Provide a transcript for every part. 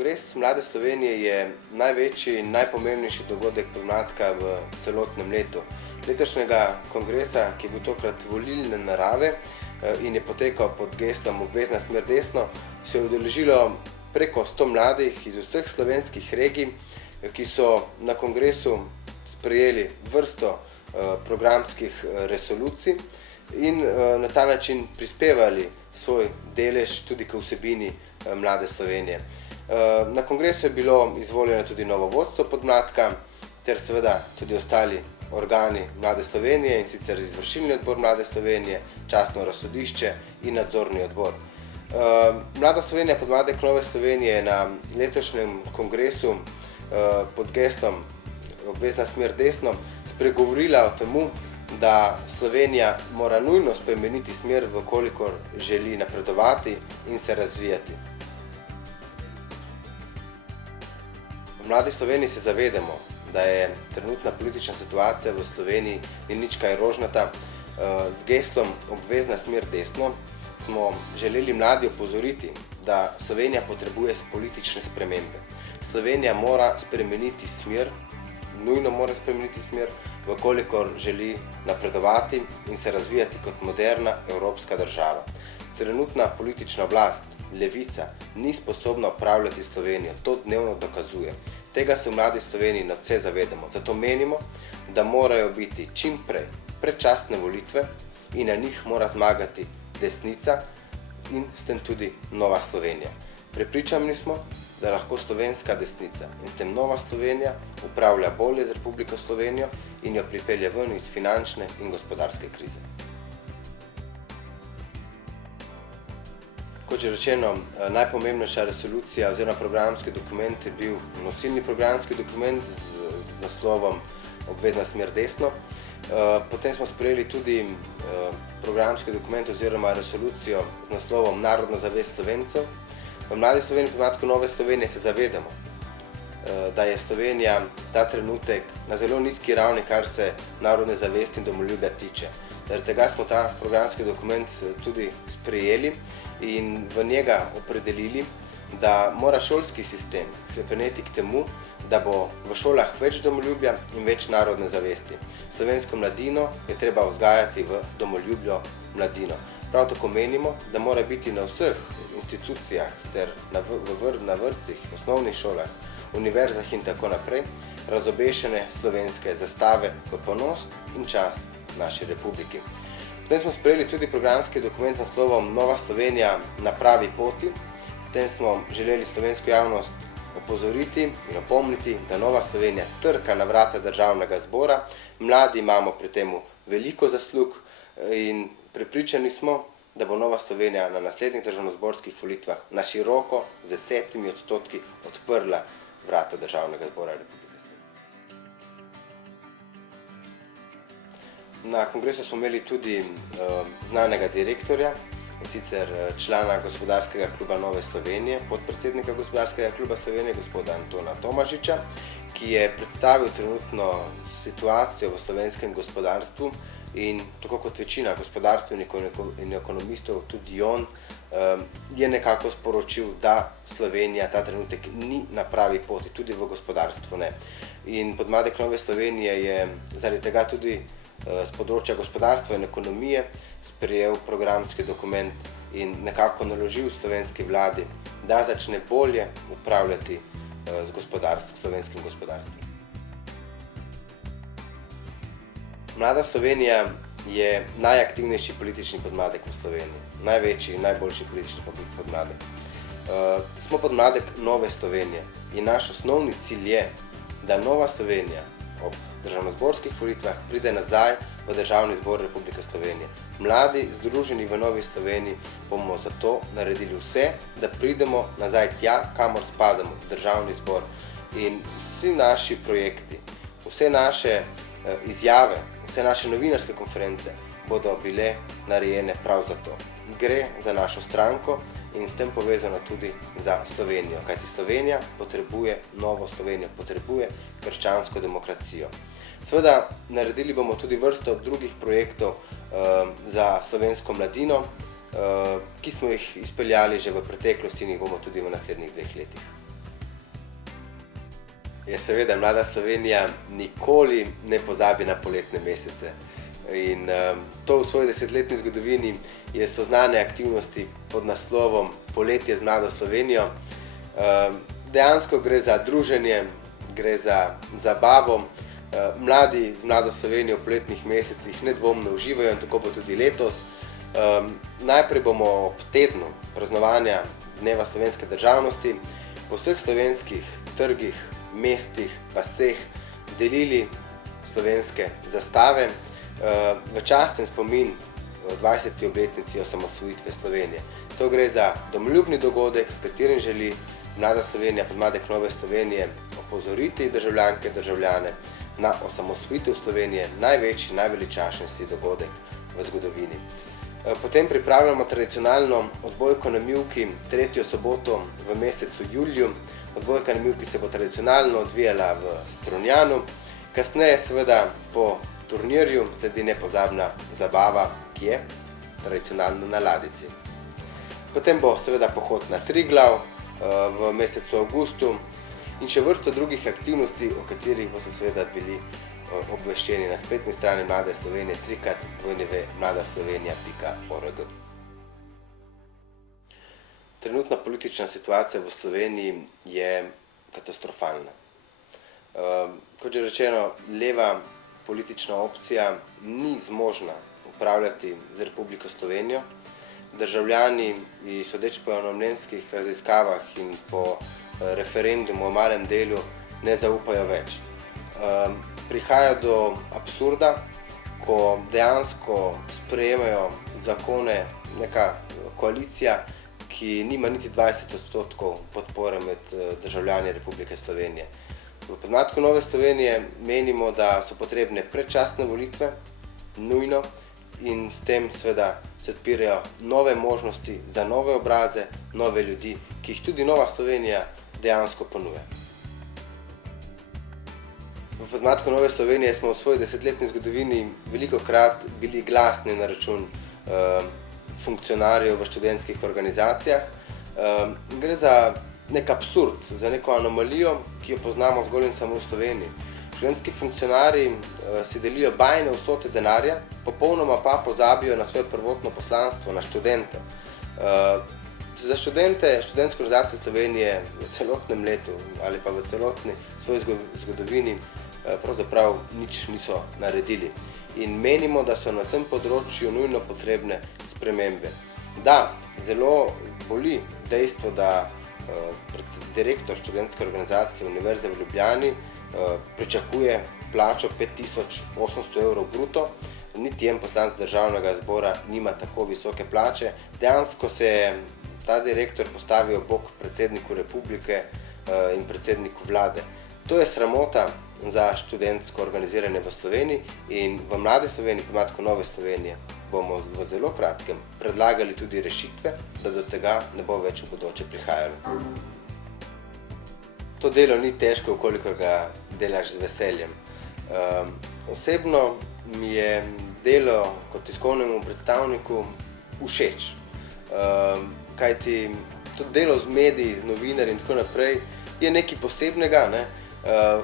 Kongres Mlade Slovenije je največji in najpomembnejši dogodek podmladka v celotnem letu. Letošnjega kongresa, ki je bil tokrat volilne narave in je potekal pod geslom Obvezna smer desno, se je udeležilo preko 100 mladih iz vseh slovenskih regij, ki so na kongresu sprejeli vrsto programskih resolucij in na ta način prispevali svoj delež tudi k vsebini Mlade Slovenije. Na kongresu je bilo izvoljeno tudi novo vodstvo podmladka ter seveda tudi ostali organi Mlade Slovenije, in sicer izvršilni odbor Mlade Slovenije, častno razsodišče in nadzorni odbor. Mlada Slovenija podmladek Nove Slovenije je na letošnjem kongresu pod geslom Obvezna smer desno spregovorila o temu, da Slovenija mora nujno spremeniti smer, vkolikor želi napredovati in se razvijati. V Mladi Sloveniji se zavedamo, da je trenutna politična situacija v Sloveniji ni nič kaj rožnata. Z geslom Obvezna smer desno smo želeli mladi opozoriti, da Slovenija potrebuje politične spremembe. Slovenija mora spremeniti smer, nujno mora spremeniti smer, vkolikor želi napredovati in se razvijati kot moderna evropska država. Trenutna politična oblast, levica, ni sposobna upravljati Slovenijo, to dnevno dokazuje. Tega se v Mladi Sloveniji nadvse zavedamo, zato menimo, da morajo biti čim prej predčasne volitve in na njih mora zmagati desnica in s tem tudi Nova Slovenija. Prepričani smo, da lahko slovenska desnica in s tem Nova Slovenija upravlja bolje z Republiko Slovenijo in jo pripelje ven iz finančne in gospodarske krize. Kot že rečeno, najpomembnejša resolucija oziroma programski dokument je bil nosilni programski dokument z naslovom Obvezna smer desno. Potem smo sprejeli tudi programski dokument oziroma resolucijo z naslovom Narodna zavest Slovencev. V Mladi Sloveniji podmladku Nove Slovenije se zavedamo, da je Slovenija ta trenutek na zelo nizki ravni, kar se narodne zavesti in domoljubja tiče. Zaradi tega smo ta programski dokument tudi sprejeli in v njega opredelili, da mora šolski sistem hrepeneti k temu, da bo v šolah več domoljubja in več narodne zavesti. Slovensko mladino je treba vzgajati v domoljubljo mladino. Prav tako menimo, da mora biti na vseh institucijah ter na vrtcih, osnovnih šolah, univerzah in tako naprej razobešene slovenske zastave v ponos in čast naši republiki. Potem smo sprejeli tudi programski dokument z naslovom Nova Slovenija na pravi poti. S tem smo želeli slovensko javnost opozoriti in opomniti, da Nova Slovenija trka na vrata Državnega zbora. Mladi imamo pri temu veliko zaslug in prepričani smo, da bo Nova Slovenija na naslednjih državnozborskih volitvah na široko z 10% odprla vrata Državnega zbora Republike Slovenije. Na kongresu smo imeli tudi znanega direktorja, in sicer člana Gospodarskega kluba Nove Slovenije, podpredsednika Gospodarskega kluba Slovenije, gospoda Antona Tomažiča, ki je predstavil trenutno situacijo v slovenskem gospodarstvu in tako kot večina gospodarstvenikov in ekonomistov, tudi on je nekako sporočil, da Slovenija ta trenutek ni na pravi poti, tudi v gospodarstvu ne. In podmladek Nove Slovenije je zaradi tega tudi z področja gospodarstva in ekonomije sprejel programski dokument in nekako naložil slovenski vladi, da začne bolje upravljati z slovenskim gospodarstvom. Mlada Slovenija je najaktivnejši politični podmladek v Sloveniji, največji in najboljši politični podmladek. Smo podmladek Nove Slovenije in naš osnovni cilj je, da Nova Slovenija ob državnozborskih volitvah pride nazaj v Državni zbor Republike Slovenije. Mladi, združeni v Novi Sloveniji, bomo zato naredili vse, da pridemo nazaj tja, kamor spadamo, v Državni zbor. In vsi naši projekti, vse naše izjave, vse naše novinarske konference bodo bile narejene prav za to. Gre za našo stranko in s tem povezano tudi za Slovenijo, kajti Slovenija potrebuje Novo Slovenijo, potrebuje krščansko demokracijo. Seveda naredili bomo tudi vrsto drugih projektov za slovensko mladino, ki smo jih izpeljali že v preteklosti in jih bomo tudi v naslednjih 2 letih. je seveda Mlada Slovenija nikoli ne pozabi na poletne mesece. In to v svoji 10-letni zgodovini je soznane aktivnosti pod naslovom Poletje z Mlado Slovenijo. Dejansko gre za druženje, gre za zabavo. Mladi z Mlado Slovenijo v poletnih mesecih nedvomno uživajo in tako bo tudi letos. Najprej bomo ob tednu praznovanja Dneva slovenske državnosti po vseh slovenskih trgih, mestih, vaseh delili slovenske zastave v časten spomin 20. obletnici osamosvojitve Slovenije. To gre za domoljubni dogodek, s katerim želi Mlada Slovenija, podmladek Nove Slovenije, opozoriti državljanke in državljane na osamosvojitev Slovenije, največji, najveličastnejši dogodek v zgodovini. Potem pripravljamo tradicionalno odbojko na mivki tretjo soboto v mesecu juliju. Odbojka na mivki se bo tradicionalno odvijala v Strunjanu. Kasneje seveda po turnirju sledi nepozabna zabava, ki je tradicionalno na Ladici. Potem bo seveda pohod na Triglav v mesecu avgustu in še vrsto drugih aktivnosti, o katerih boste seveda bili obveščeni na spletni strani Mlade Slovenije www.mladaslovenija.org. Trenutna politična situacija v Sloveniji je katastrofalna. Kot že rečeno, leva politična opcija ni zmožna upravljati z Republiko Slovenijo. Državljani, sodeč po javnomnenjskih raziskavah in po referendumu o malem delu, ne zaupajo več. Prihaja do absurda, ko dejansko sprejemajo zakone neka koalicija, ki nima niti 20% podpore med državljani Republike Slovenije. V podmladku Nove Slovenije menimo, da so potrebne predčasne volitve, nujno, in s tem seveda se odpirajo nove možnosti za nove obraze, nove ljudi, ki jih tudi Nova Slovenija dejansko ponuja. V podmladku Nove Slovenije smo v svoji 10-letni zgodovini velikokrat bili glasni na račun funkcionarjev v študentskih organizacijah. Gre za nek absurd, za neko anomalijo, ki jo poznamo zgolj in samo v Sloveniji. Študentski funkcionarji si delijo bajne vsote denarja, popolnoma pa pozabijo na svoje prvotno poslanstvo, na študente. Za študente, študentske organizacije Slovenije v celotnem letu ali pa v celotni svoji zgodovini pravzaprav nič niso naredili. In menimo, da so na tem področju nujno potrebne spremembe. Da, zelo boli dejstvo, da direktor študentske organizacije Univerze v Ljubljani pričakuje plačo 5800 evrov bruto. Niti en poslanec državnega zbora nima tako visoke plače. Dejansko se je ta direktor postavil ob bok predsedniku republike in predsedniku vlade. To je sramota za študentsko organiziranje v Sloveniji in v Mladi Sloveniji, podmladku Nove Slovenije, bomo v zelo kratkem predlagali tudi rešitve, da do tega ne bo več v bodoče prihajalo. To delo ni težko, kolikor ga delaš z veseljem. Osebno mi je delo kot tiskovnemu predstavniku všeč, kajti to delo z mediji, z novinarji in tako naprej je nekaj posebnega, ne?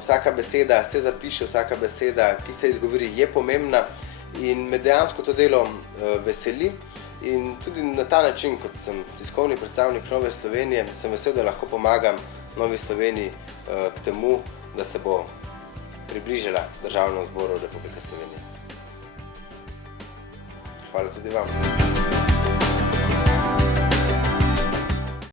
Vsaka beseda se zapiše, vsaka beseda, ki se izgovori, je pomembna in me dejansko to delo veseli. In tudi na ta način, kot sem tiskovni predstavnik Nove Slovenije, sem vesel, da lahko pomagam Novi Sloveniji k temu, da se bo približala Državnemu zboru Republike Slovenije. Hvala tudi vam.